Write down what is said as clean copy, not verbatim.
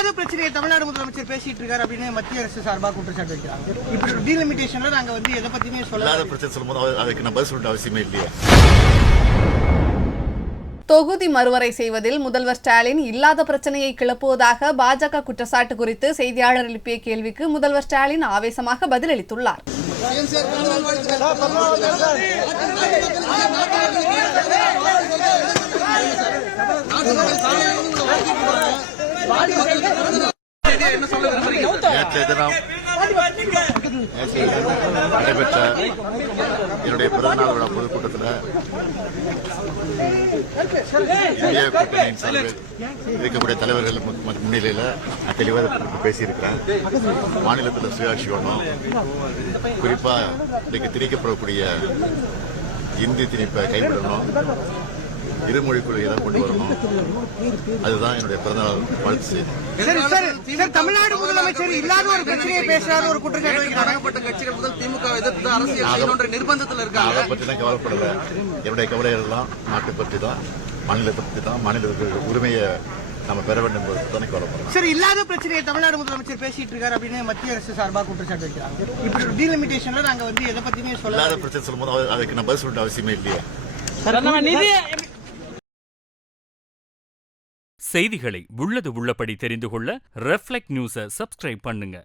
இல்லாத பிரச்சனையை தமிழ்நாடு முதலமைச்சர் பேசிட்டு இருக்காரு அப்படின்னு மத்திய அரசு சார்பாக குற்றச்சாட்டு வைக்கிறாங்க. இப்படி ஒரு டீலிமிட்டேஷன்ல நாங்க எதை பத்தியுமே சொல்லாத பிரச்சனை சொல்லும்போது அதுக்கு நான் பதில் சொல்ல அவசியமே இல்லையே. தொகுதி மறுவரை செய்வதில் முதல்வர் ஸ்டாலின் இல்லாத பிரச்சனையை கிளப்புவதாக பாஜக குற்றச்சாட்டு குறித்து செய்தியாளர் எழுப்பிய கேள்விக்கு முதல்வர் ஸ்டாலின் ஆவேசமாக பதிலளித்துள்ளார். நடைபெற்ற என்னுடைய பிறந்தநாள் விழா பொதுக்கூட்டத்தில் இந்திய கூட்டணியின் சார்பில் இருக்கக்கூடிய தலைவர்கள் முன்னிலையில் நான் தெளிவாக பேசியிருக்கிறேன். மாநிலத்தில் சுயாட்சி வேணும், குறிப்பாக இன்றைக்கு திணிக்கப்படக்கூடிய இந்தி திணிப்பை கைவிடணும், இருமொழி கொள்கையை கொண்டு வரணும். அதுதான் என்னுடைய பிறந்தநாள் வாழ்த்து செய்தி. தமிழ்நாடு முதலமைச்சர் இல்லாத ஒரு பிரச்சனையை பேசுறாரு ஒரு குற்றச்சாட்டு வைக்கிறாங்க. கட்சிகள் முதல் திமுக எதிர்த்து அரசியல் செய்யணுன்ற நிர்பந்தத்தில் இருக்காங்க. அதை பற்றி தான் கவலைப்படல. என்னுடைய கவலைகள் எல்லாம் நாட்டை பற்றி தான், மாநிலத்தை பற்றி தான், மாநிலத்துக்கு உரிமையை நம்ம பெற வேண்டும் என்பதை கவலைப்படுறோம். சரி, இல்லாத பிரச்சனையை தமிழ்நாடு முதலமைச்சர் பேசிட்டு இருக்காரு அப்படின்னு மத்திய அரசு சார்பாக குற்றச்சாட்டு வைக்கிறாங்க. இப்படி ஒரு டீலிமிட்டேஷன்ல நாங்க எதை பத்தியுமே இல்லாத பிரச்சனை சொல்லும்போது அதுக்கு நான் பதில் சொல்ல அவசியமே இல்லையே. செய்திகளை உள்ளது உள்ளபடி தெரிந்து கொள்ள ரெஃப்ளெக்ட் நியூஸை சப்ஸ்கிரைப் பண்ணுங்க.